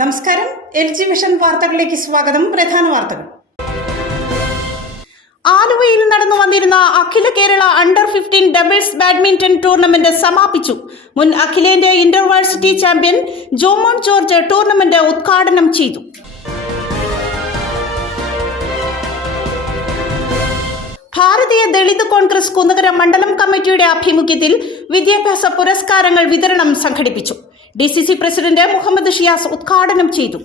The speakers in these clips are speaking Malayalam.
നമസ്കാരം. LG വിഷൻ വാർത്തകളിലേക്ക് സ്വാഗതം. പ്രധാന വാർത്തകൾ. ആലുവയിൽ നടന്നു വന്നിരുന്ന അഖില Kerala under 15 doubles badminton tournament സമാപിച്ചു. മുൻ അഖിലേന്ത്യാ intervarsity champion Jomon George tournament ഉദ്ഘാടനം ചെയ്തു. ഭാരതീയ ദളിത് കോൺഗ്രസ് കുന്നകര മണ്ഡലം കമ്മിറ്റിയുടെ ആഭിമുഖ്യത്തിൽ വിദ്യാഭ്യാസ പുരസ്കാരങ്ങൾ വിതരണം സംഘടിപ്പിച്ചു. DCC പ്രസിഡന്റ് മുഹമ്മദ് ഷിയാസ് ഉദ്ഘാടനം ചെയ്തു.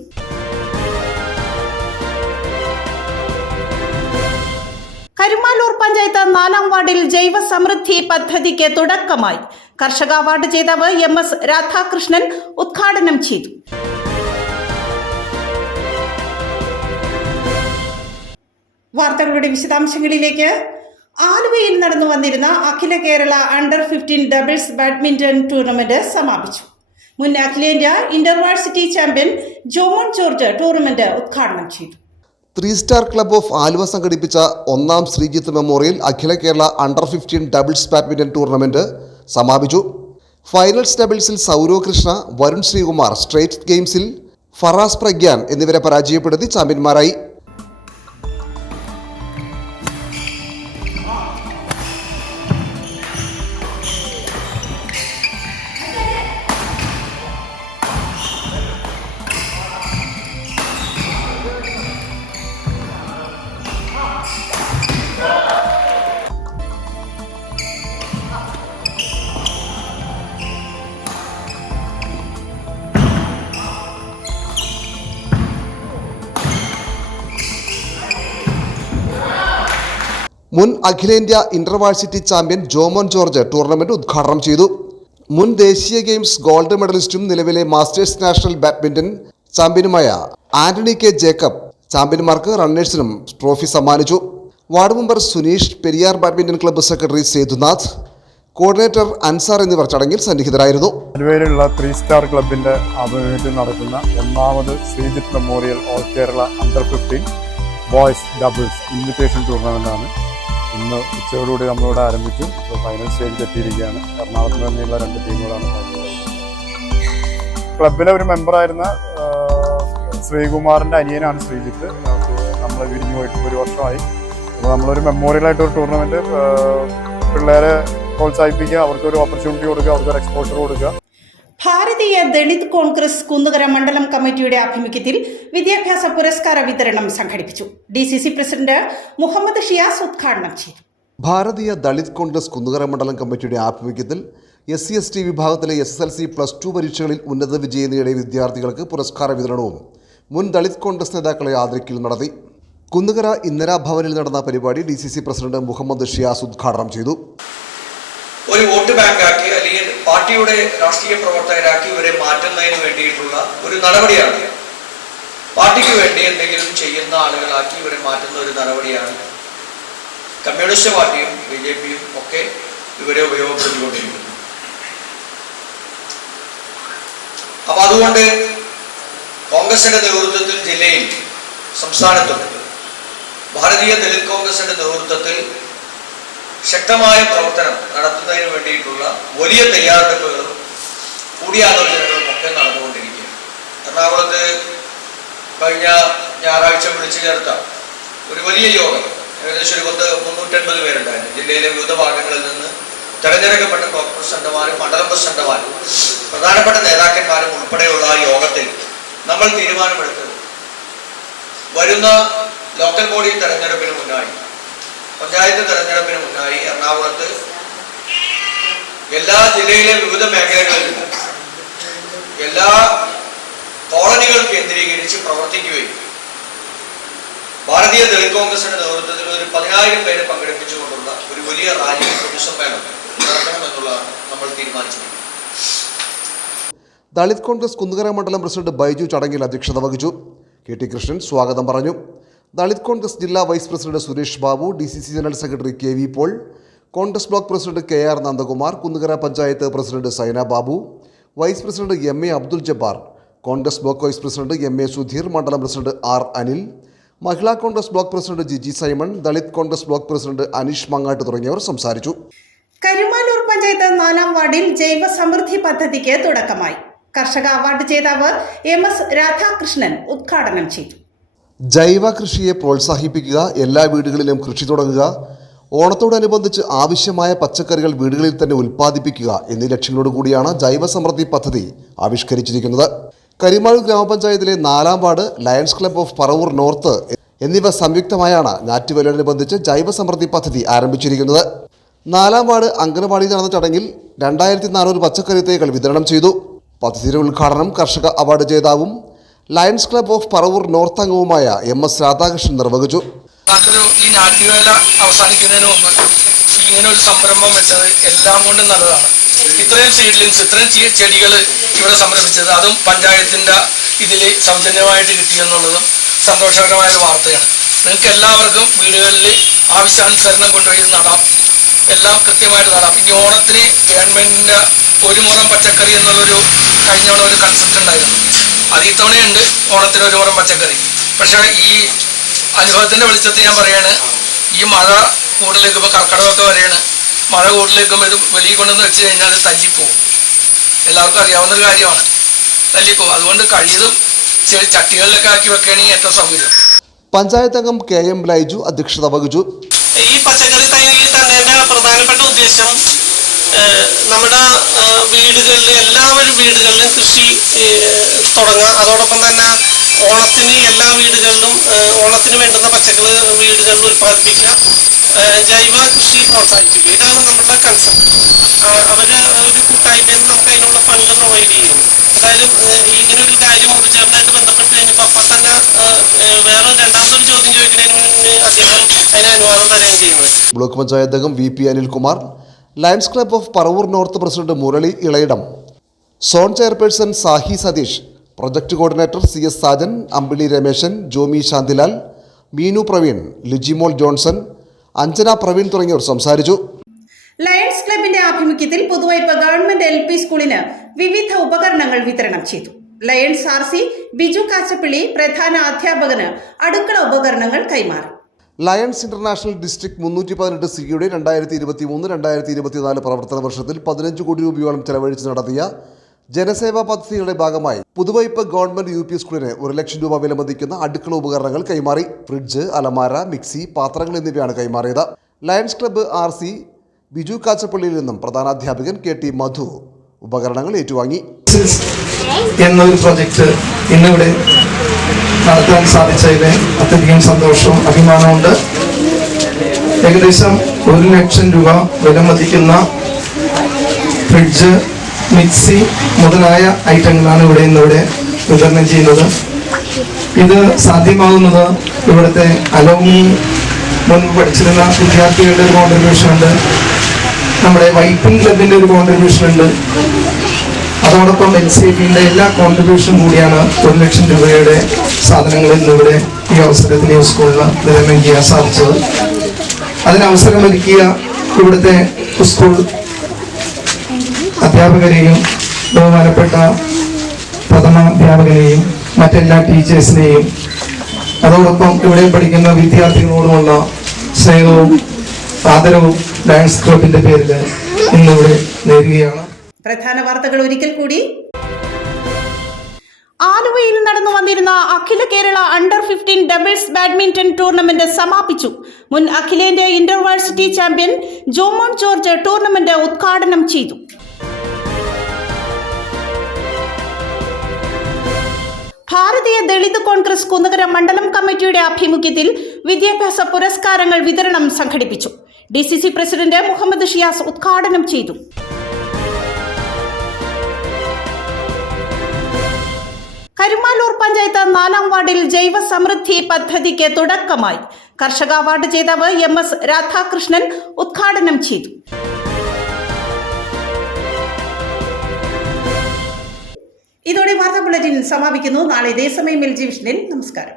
കരുമാലൂർ പഞ്ചായത്ത് 4-ാം വാർഡിൽ ജൈവ സമൃദ്ധി പദ്ധതിക്ക് തുടക്കമായി. കർഷക അവാർഡ് ജേതാവ് MS രാധാകൃഷ്ണൻ ഉദ്ഘാടനം ചെയ്തു. വാർത്തകളുടെ വിശദാംശങ്ങളിലേക്ക്. ആലുവയിൽ നടന്നു വന്നിരുന്ന അഖില Kerala under 15 doubles badminton tournament സമാപിച്ചു. മുൻ അഖിലേന്ത്യാ intervarsity champion Jomon George tournament ഉദ്ഘാടനം ചെയ്തു. 3 സ്റ്റാർ ക്ലബ് ഓഫ് ആലുവ സംഘടിപ്പിച്ച 1-ാം ശ്രീജിത്ത് മെമ്മോറിയൽ അഖില Kerala under 15 doubles badminton tournament സമാപിച്ചു. ഫൈനൽസ് ഡബിൾസിൽ സൗരവ് കൃഷ്ണ, വരുൺ ശ്രീകുമാർ, സ്ട്രേറ്റ് ഗെയിംസിൽ ഫറാസ് പ്രഗ്യാൻ എന്നിവരെ പരാജയപ്പെടുത്തി ചാമ്പ്യന്മാരായി. മുൻ അഖിലേന്ത്യാ intervarsity champion Jomon George tournament ഉദ്ഘാടനം ചെയ്തു. മുൻ ദേശീയ ഗെയിംസ് ഗോൾഡ് മെഡലിസ്റ്റും നിലവിലെ masters national badminton ചാമ്പ്യനുമായ Antony K. Jacob ചാമ്പ്യന്മാർക്ക് റണ്ണേഴ്സിനും ട്രോഫി സമ്മാനിച്ചു. Ward member Suneesh, Periyar badminton club secretary Sethunath, coordinator Ansar എന്നിവർ ചടങ്ങിൽ സന്നിഹിതരായിരുന്നു. ആലുവയിലുള്ള 3 സ്റ്റാർ ക്ലബിന്റെ ആഭിമുഖ്യത്തിൽ നടക്കുന്ന 1-ാമത് Sreejith memorial all Kerala under 15 boys doubles invitation ടൂർണമെന്റാണ് ഇന്ന് ഉച്ചയോടുകൂടി നമ്മളിവിടെ ആരംഭിച്ചു. ഇപ്പോൾ ഫൈനൽ സ്റ്റേജിൽ എത്തിയിരിക്കുകയാണ്. എറണാകുളത്ത് തന്നെയുള്ള 2 ടീമുകളാണ് ക്ലബിലെ ഒരു മെമ്പറായിരുന്ന ശ്രീകുമാറിൻ്റെ അനിയനാണ് ശ്രീജിത്ത്. നമ്മൾ വിരിഞ്ഞു പോയിട്ട് 1 വർഷമായി. അപ്പോൾ നമ്മളൊരു മെമ്മോറിയലായിട്ടൊരു ടൂർണമെൻറ്റ് പിള്ളേരെ പ്രോത്സാഹിപ്പിക്കുക, അവർക്കൊരു ഓപ്പർച്യൂണിറ്റി കൊടുക്കുക, അവർക്കൊരു എക്സ്പോഷർ കൊടുക്കുക. ഭാരതീയ ദളിത് കോൺഗ്രസ് കുന്നകര മണ്ഡലം കമ്മിറ്റിയുടെ ആഭിമുഖ്യത്തിൽ വിദ്യാഭ്യാസ പുരസ്കാര വിതരണം സംഘടിപ്പിച്ചു. DCC പ്രസിഡന്റ് മുഹമ്മദ് ഷിയാസ് ഉദ്ഘാടനം ചെയ്തു. ഭാരതീയ ദളിത് കോൺഗ്രസ് കുന്നകര മണ്ഡലം കമ്മിറ്റിയുടെ ആഭിമുഖ്യത്തിൽ SC/ST വിഭാഗത്തിലെ SSLC +2 പരീക്ഷകളിൽ ഉന്നത വിജയം നേടിയ വിദ്യാർത്ഥികൾക്ക് പുരസ്കാര വിതരണവും മുൻ ദളിത് കോൺഗ്രസ് നേതാക്കളെ ആദരിക്കലും നടത്തി. കുന്നകര ഇന്ദിരാഭവനിൽ നടന്ന പരിപാടി DCC പ്രസിഡന്റ് മുഹമ്മദ് ഷിയാസ് ഉദ്ഘാടനം ചെയ്തു. ഒരു വോട്ട് ബാങ്കാക്കി അല്ലെങ്കിൽ പാർട്ടിയുടെ രാഷ്ട്രീയ പ്രവർത്തകരാക്കി ഇവരെ മാറ്റുന്നതിന് വേണ്ടിയിട്ടുള്ള ഒരു നടപടിയാണ്. പാർട്ടിക്ക് വേണ്ടി എന്തെങ്കിലും ചെയ്യുന്ന ആളുകളാക്കി ഇവരെ മാറ്റുന്ന ഒരു നടപടിയാണ് കമ്മ്യൂണിസ്റ്റ് പാർട്ടിയും BJPയും ഒക്കെ ഇവരെ ഉപയോഗപ്പെടുത്തിക്കൊണ്ടിരിക്കുന്നത്. അപ്പൊ അതുകൊണ്ട് കോൺഗ്രസിന്റെ നേതൃത്വത്തിൽ ജില്ലയിൽ, സംസ്ഥാനത്തും ഭാരതീയ ദളിത് കോൺഗ്രസിന്റെ നേതൃത്വത്തിൽ ശക്തമായ പ്രവർത്തനം നടത്തുന്നതിന് വേണ്ടിയിട്ടുള്ള വലിയ തയ്യാറെടുപ്പുകളും കൂടിയാലോചനകളും ഒക്കെ നടന്നുകൊണ്ടിരിക്കുകയാണ്. എറണാകുളത്ത് കഴിഞ്ഞ ഞായറാഴ്ച വിളിച്ചു ചേർത്ത ഒരു വലിയ യോഗം, ഏകദേശം ഒരു 350 പേരുണ്ടായിരുന്നു. ജില്ലയിലെ വിവിധ ഭാഗങ്ങളിൽ നിന്ന് തെരഞ്ഞെടുക്കപ്പെട്ട ബ്ലോക്ക് പ്രസിഡന്റുമാരും മണ്ഡലം പ്രസിഡന്റുമാരും പ്രധാനപ്പെട്ട നേതാക്കന്മാരും ഉൾപ്പെടെയുള്ള ആ യോഗത്തിൽ നമ്മൾ തീരുമാനമെടുത്തത് വരുന്ന ലോക്കൽ ബോഡി തെരഞ്ഞെടുപ്പിന് മുന്നായി, പഞ്ചായത്ത് തെരഞ്ഞെടുപ്പിന് മുന്നായി എറണാകുളത്ത് എല്ലാ ജില്ലയിലെ വിവിധ മേഖലകളിൽ എല്ലാ കോളനികൾ കേന്ദ്രീകരിച്ച് പ്രവർത്തിക്കുകയും ഭാരതീയ ദളിത് കോൺഗ്രസിന്റെ നേതൃത്വത്തിൽ ഒരു 10,000 പേരെ പങ്കെടുപ്പിച്ചുകൊണ്ടുള്ള ഒരു വലിയ റാലി, പൊതുസമ്മേളനം നടത്തണമെന്നുള്ളതാണ് നമ്മൾ തീരുമാനിച്ചത്. ദളിത് കോൺഗ്രസ് കുന്നകര മണ്ഡലം പ്രസിഡന്റ് ബൈജു ചടങ്ങിൽ അധ്യക്ഷത വഹിച്ചു. KT കൃഷ്ണൻ സ്വാഗതം പറഞ്ഞു. ദളിത് കോൺഗ്രസ് ജില്ലാ vice president Suresh Babu, DCC general secretary KV Paul, Congress block president KR Nandakumar, Kunnukara panchayat president Saina Babu, vice president MA Abdul Jabbar, Congress block vice president MA Sudheer, മണ്ഡലം president R Anil, Mahila Congress block president Giji Simon, Dalit Congress block president Aneesh Mangattu തുടങ്ങിയവർ സംസാരിച്ചു. കരുമാലൂർ പഞ്ചായത്ത് 4-ാം വാർഡിൽ ജൈവ സമൃദ്ധി പദ്ധതിക്ക് തുടക്കമായി. കർഷക അവാർഡ് ജേതാവ് MS രാധാകൃഷ്ണൻ ഉദ്ഘാടനം ചെയ്തു. ജൈവ കൃഷിയെ പ്രോത്സാഹിപ്പിക്കുക, എല്ലാ വീടുകളിലും കൃഷി തുടങ്ങുക, ഓണത്തോടനുബന്ധിച്ച് ആവശ്യമായ പച്ചക്കറികൾ വീടുകളിൽ തന്നെ ഉൽപ്പാദിപ്പിക്കുക എന്നീ ലക്ഷ്യങ്ങളോടുകൂടിയാണ് ജൈവ സമൃദ്ധി പദ്ധതി ആവിഷ്കരിച്ചിരിക്കുന്നത്. കരിമാഴൂർ ഗ്രാമപഞ്ചായത്തിലെ 4-ാം ward, lions club of Paravur north എന്നിവ സംയുക്തമായാണ് ഞാറ്റുവേലയോടനുബന്ധിച്ച് ജൈവ സമൃദ്ധി പദ്ധതി ആരംഭിച്ചിരിക്കുന്നത്. 4-ാം വാർഡ് അംഗനവാടിയിൽ നടന്ന ചടങ്ങിൽ 2400 പച്ചക്കറി തൈകൾ വിതരണം ചെയ്തു. പദ്ധതിയുടെ ഉദ്ഘാടനം കർഷക അവാർഡ് ജേതാവും lions club of Paravur north അംഗവുമായ MS രാധാകൃഷ്ണൻ നിർവഹിച്ചു. ഈ ഞാറ്റുവേല അവസാനിക്കുന്നതിന് മുമ്പ് ഇങ്ങനെ ഒരു സംരംഭം വെച്ചത് എല്ലാം കൊണ്ടും നല്ലതാണ്. ഇത്രയും സീഡ്ലിങ്സ്, ഇത്രയും ചെടികൾ ഇവിടെ സംരംഭിച്ചത്, അതും പഞ്ചായത്തിൻ്റെ ഇതിൽ സൗജന്യമായിട്ട് കിട്ടിയെന്നുള്ളതും സന്തോഷകരമായ ഒരു വാർത്തയാണ്. നിങ്ങൾക്ക് എല്ലാവർക്കും വീടുകളിൽ ആവശ്യാനുസരണം കൊണ്ടുപോയി നടാം, എല്ലാം കൃത്യമായിട്ട് നടാം. ഇനി ഓണത്തിന് ഗവൺമെൻറ്റിൻ്റെ ഒരു മുറം പച്ചക്കറി എന്നുള്ളൊരു കഴിഞ്ഞ ഒരു കൺസെപ്റ്റ് ഉണ്ടായിരുന്നു. അത് ഇത്തവണയുണ്ട്, ഓണത്തിന് ഒരു മുറം പച്ചക്കറി. പക്ഷേ ഈ അനുഭവത്തിൻ്റെ വെളിച്ചത്തിൽ ഞാൻ പറയാണ്, ഈ മഴ കൂടുതലേക്ക് ഇപ്പോൾ കർക്കിടകമൊക്കെ വരെയാണ്, മഴ കൂടുതലേക്കും ഇത് വെളിയിൽ കൊണ്ടുവന്ന് വെച്ച് കഴിഞ്ഞാൽ തല്ലിപ്പോവും. എല്ലാവർക്കും അറിയാവുന്നൊരു കാര്യമാണ്, തല്ലിപ്പോവും. അതുകൊണ്ട് കഴിയതും ചട്ടികളിലൊക്കെ ആക്കി വെക്കുകയാണെങ്കിൽ ഏറ്റവും സൗകര്യം. പഞ്ചായത്ത് അംഗം KM ലൈജു അധ്യക്ഷത വഹിച്ചു. ഈ പച്ചക്കറി തൈ തന്നെ പ്രധാനപ്പെട്ട ഉദ്ദേശം നമ്മുടെ വീടുകളിൽ, എല്ലാവരും വീടുകളിലും കൃഷി തുടങ്ങുക. അതോടൊപ്പം തന്നെ ഓണത്തിന് എല്ലാ വീടുകളിലും ഓണത്തിന് വേണ്ടുന്ന പച്ചക്കറി വീടുകളിൽ ഉൽപ്പാദിപ്പിക്കുക, ജൈവ കൃഷി പ്രോത്സാഹിപ്പിക്കുക. ഇതാണ് നമ്മളുടെ കൺസെപ്റ്റ്. അവർ ഒരു കൂട്ടായ്മയും നമുക്ക് അതിനുള്ള ഫണ്ട് പ്രൊവൈഡ് ചെയ്യും. എന്തായാലും ഇങ്ങനെ ഒരു കാര്യം മുറിച്ചേറിനായിട്ട് ബന്ധപ്പെട്ട് കഴിഞ്ഞപ്പോൾ അപ്പം തന്നെ വേറെ രണ്ടാമതൊരു ചോദ്യം ചോദിക്കുന്നതിന് മുന്നേ അദ്ദേഹം അതിന് അനുവാദം തരുകയും ചെയ്യുന്നത്. ബ്ലോക്ക് പഞ്ചായത്ത് അംഗം VP Anilkumar, Lions club of Paravur North president Murali Elayidam, zone chairperson Sahi Satheesh, project coordinator CS Sajan, Ambili Rameshan, Jomy Shanthilal, Meenu Praveen, Lijimol Johnson, Anjana Praveen തുടങ്ങിയവർ സംസാരിച്ചു. ലയൺസ് ക്ലബിന്റെ ആഭിമുഖ്യത്തിൽ പുതുവൈപ്പ് ഗവൺമെന്റ് LP സ്കൂളിന് വിവിധ ഉപകരണങ്ങൾ വിതരണം ചെയ്തു. ലയൺസ് RC ബിജു കാച്ചപ്പള്ളി പ്രധാന അധ്യാപകന് അടുക്കള ഉപകരണങ്ങൾ കൈമാറി. ലയൺസ് ഇന്റർനാഷണൽ ഡിസ്ട്രിക്ട് 318Cയുടെ 2023-2024 പ്രവർത്തന വർഷത്തിൽ 15 കോടി രൂപയോളം ചെലവഴിച്ച് നടത്തിയ ജനസേവാ പദ്ധതിയുടെ ഭാഗമായി പുതുവൈപ്പ് ഗവൺമെന്റ് UP സ്കൂളിന് 1 ലക്ഷം രൂപ വിലമതിക്കുന്ന അടുക്കള ഉപകരണങ്ങൾ കൈമാറി. ഫ്രിഡ്ജ്, അലമാര, മിക്സി, പാത്രങ്ങൾ എന്നിവയാണ് കൈമാറിയത്. ലയൺസ് ക്ലബ്ബ് RC ബിജു കാച്ചപ്പള്ളിയിൽ നിന്നും പ്രധാനാധ്യാപകൻ KT മധു ഉപകരണങ്ങൾ ഏറ്റുവാങ്ങി. എന്നൊരു പ്രൊജക്ട് ഇന്നിവിടെ നടത്താൻ സാധിച്ചതിൽ അത്യധികം സന്തോഷവും അഭിമാനമുണ്ട്. ഏകദേശം 1 ലക്ഷം രൂപ വിലമതിക്കുന്ന ഫ്രിഡ്ജ്, മിക്സി മുതലായ ഐറ്റങ്ങളാണ് ഇന്നിവിടെ വിതരണം ചെയ്യുന്നത്. ഇത് സാധ്യമാകുന്നത് ഇവിടുത്തെ അലോമി മുൻപ് പഠിച്ചിരുന്ന വിദ്യാർത്ഥികളുടെ ഒരു കോൺട്രിബ്യൂഷൻ ഉണ്ട്, നമ്മുടെ വൈപ്പിംഗ് ക്ലബിൻ്റെ ഒരു കോൺട്രിബ്യൂഷൻ ഉണ്ട്, അതോടൊപ്പം LCFന്റെ എല്ലാ കോൺട്രിബ്യൂഷനും കൂടിയാണ് 1 ലക്ഷം രൂപയുടെ സാധനങ്ങൾ ഇന്നിവിടെ ഈ അവസരത്തിൽ ഈ സ്കൂളിൽ വിതരണം ചെയ്യാൻ സാധിച്ചത്. അതിനവസരമൊരുക്കിയ ഇവിടുത്തെ സ്കൂൾ അധ്യാപകരെയും ബഹുമാനപ്പെട്ട പ്രഥമാധ്യാപകനെയും മറ്റെല്ലാ ടീച്ചേഴ്സിനെയും അതോടൊപ്പം ഇവിടെ പഠിക്കുന്ന വിദ്യാർത്ഥികളോടുമുള്ള സ്നേഹവും ആദരവും ലയൺസ് ക്ലബിന്റെ പേരിൽ ഇന്നിവിടെ നേരുകയാണ്. പ്രധാന വാർത്തകൾ ഒരിക്കൽ കൂടി. ആലുവയിൽ നടന്നു വന്നിരുന്ന അഖില കേരള അണ്ടർ-15 ഡബിൾസ് ബാഡ്മിന്റൺ ടൂർണമെന്റ് സമാപിച്ചു. മുൻ അഖിലേന്ത്യാ intervarsity champion Jomon George tournament ഉദ്ഘാടനം ചെയ്തു. ഭാരതീയ ദളിത് കോൺഗ്രസ് കുന്നകര മണ്ഡലം കമ്മിറ്റിയുടെ ആഭിമുഖ്യത്തിൽ വിദ്യാഭ്യാസ പുരസ്കാരങ്ങൾ വിതരണം സംഘടിപ്പിച്ചു. DCC പ്രസിഡന്റ് മുഹമ്മദ് ഷിയാസ് ഉദ്ഘാടനം ചെയ്തു. കരുമാലൂർ പഞ്ചായത്ത് 4-ാം വാർഡിൽ ജൈവ സമൃദ്ധി പദ്ധതിക്ക് തുടക്കമായി. കർഷക അവാർഡ് ജേതാവ് MS രാധാകൃഷ്ണൻ ഉദ്ഘാടനം ചെയ്തു. ഇതോടെ വാർത്താ ബുള്ളറ്റിൻ സമാപിക്കുന്നു. നാളെ ഇതേ സമയം LG വിഷനിൽ. നമസ്കാരം.